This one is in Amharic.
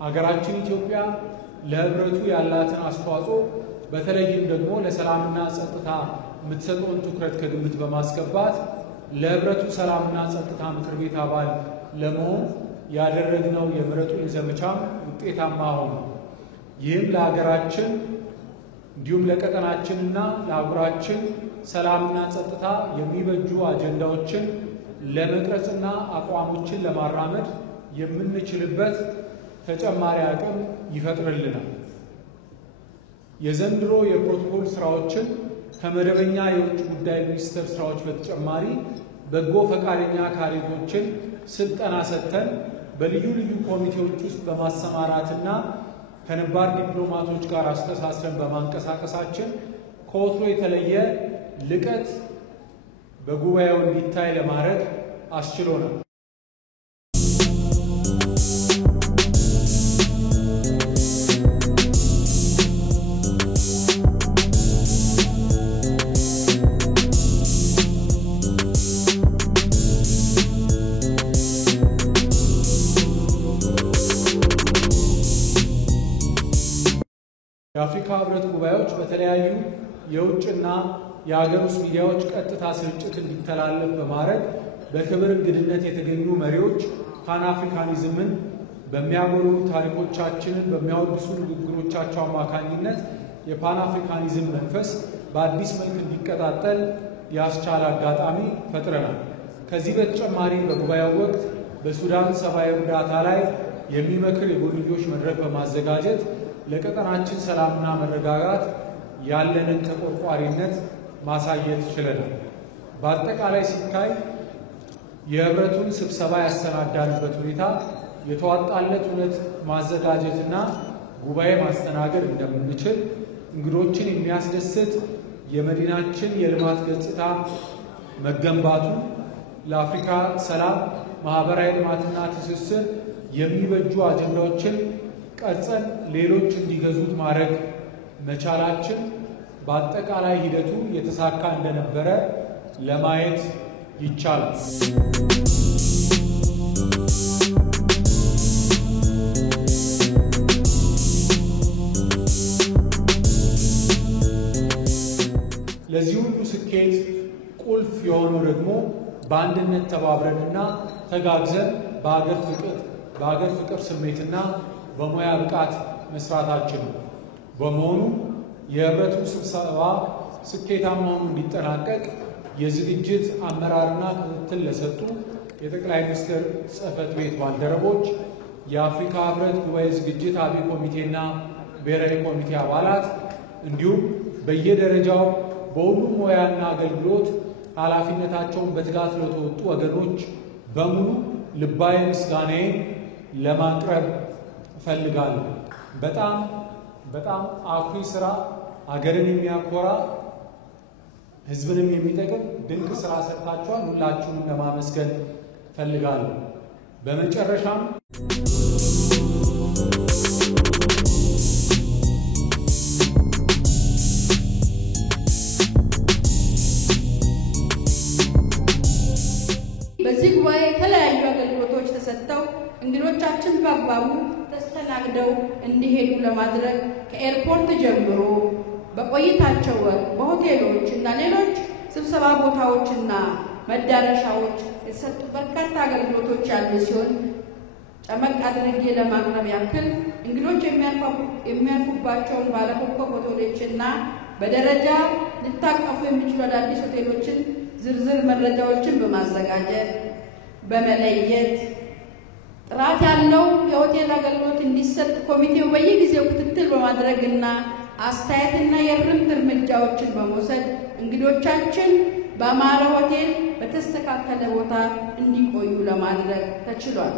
ሀገራችን ኢትዮጵያ ለህብረቱ ያላትን አስተዋጽኦ በተለይም ደግሞ ለሰላምና ጸጥታ የምትሰጠውን ትኩረት ከግምት በማስገባት ለህብረቱ ሰላምና ጸጥታ ምክር ቤት አባል ለመሆን ያደረግነው የምረጡኝ ዘመቻም ውጤታማ ሆነ። ይህም ለሀገራችን እንዲሁም ለቀጠናችንና ለአህጉራችን ሰላምና ጸጥታ የሚበጁ አጀንዳዎችን ለመቅረጽና አቋሞችን ለማራመድ የምንችልበት ተጨማሪ አቅም ይፈጥርልናል። የዘንድሮ የፕሮቶኮል ስራዎችን ከመደበኛ የውጭ ጉዳይ ሚኒስቴር ስራዎች በተጨማሪ በጎ ፈቃደኛ ካድሬዎችን ስልጠና ሰጥተን በልዩ ልዩ ኮሚቴዎች ውስጥ በማሰማራትና ከነባር ዲፕሎማቶች ጋር አስተሳስረን በማንቀሳቀሳችን ከወትሮ የተለየ ልቀት በጉባኤው እንዲታይ ለማድረግ አስችሎናል። የአፍሪካ ህብረት ጉባኤዎች በተለያዩ የውጭና የሀገር ውስጥ ሚዲያዎች ቀጥታ ስርጭት እንዲተላለፍ በማድረግ በክብር እንግድነት የተገኙ መሪዎች ፓን አፍሪካኒዝምን በሚያጎሉ ታሪኮቻችንን በሚያወድሱ ንግግሮቻቸው አማካኝነት የፓን አፍሪካኒዝም መንፈስ በአዲስ መልክ እንዲቀጣጠል ያስቻለ አጋጣሚ ፈጥረናል። ከዚህ በተጨማሪ በጉባኤው ወቅት በሱዳን ሰብአዊ እርዳታ ላይ የሚመክር የጎንዮሽ መድረክ በማዘጋጀት ለቀጠናችን ሰላምና መረጋጋት ያለንን ተቆርቋሪነት ማሳየት ችለናል። በአጠቃላይ ሲታይ የህብረቱን ስብሰባ ያሰናዳንበት ሁኔታ የተዋጣለት እውነት ማዘጋጀትና ጉባኤ ማስተናገድ እንደምንችል፣ እንግዶችን የሚያስደስት የመዲናችን የልማት ገጽታ መገንባቱ፣ ለአፍሪካ ሰላም፣ ማህበራዊ ልማትና ትስስር የሚበጁ አጀንዳዎችን ቀርጸን ሌሎች እንዲገዙት ማድረግ መቻላችን በአጠቃላይ ሂደቱ የተሳካ እንደነበረ ለማየት ይቻላል። ለዚህ ሁሉ ስኬት ቁልፍ የሆነው ደግሞ በአንድነት ተባብረንና ተጋግዘን በሀገር ፍቅር ስሜትና በሙያ ብቃት መስራታችን ነው። በመሆኑ የህብረቱ ስብሰባ ስኬታማ ሆኖ እንዲጠናቀቅ የዝግጅት አመራርና ክትትል ለሰጡ የጠቅላይ ሚኒስትር ጽሕፈት ቤት ባልደረቦች፣ የአፍሪካ ህብረት ጉባኤ ዝግጅት አብይ ኮሚቴና ብሔራዊ ኮሚቴ አባላት እንዲሁም በየደረጃው በሁሉም ሙያና አገልግሎት ኃላፊነታቸውን በትጋት ለተወጡ ወገኖች በሙሉ ልባዊ ምስጋናዬን ለማቅረብ እፈልጋለሁ። በጣም አኩሪ ስራ፣ ሀገርን የሚያኮራ ህዝብንም የሚጠቅም ድንቅ ስራ ሰርታችኋል። ሁላችሁንም ለማመስገን እፈልጋለሁ። በመጨረሻም በዚህ ጉባኤ የተለያዩ አገልግሎቶች ተሰጥተው እንግዶቻችን በአግባቡ ተስተናግደው እንዲሄዱ ለማድረግ ከኤርፖርት ጀምሮ በቆይታቸው ወቅት በሆቴሎች እና ሌሎች ስብሰባ ቦታዎችና መዳረሻዎች የተሰጡ በርካታ አገልግሎቶች ያሉ ሲሆን ጨመቅ አድርጌ ለማቅረብ ያክል እንግዶች የሚያርፉባቸውን ባለኮከብ ሆቴሎችና በደረጃ ሊታቀፉ የሚችሉ አዳዲስ ሆቴሎችን ዝርዝር መረጃዎችን በማዘጋጀት በመለየት ጥራት ያለው የሆቴል አገልግሎት እንዲሰጥ ኮሚቴው በየጊዜው ክትትል በማድረግና አስተያየትና የእርምት እርምጃዎችን በመውሰድ እንግዶቻችን በአማረ ሆቴል በተስተካከለ ቦታ እንዲቆዩ ለማድረግ ተችሏል።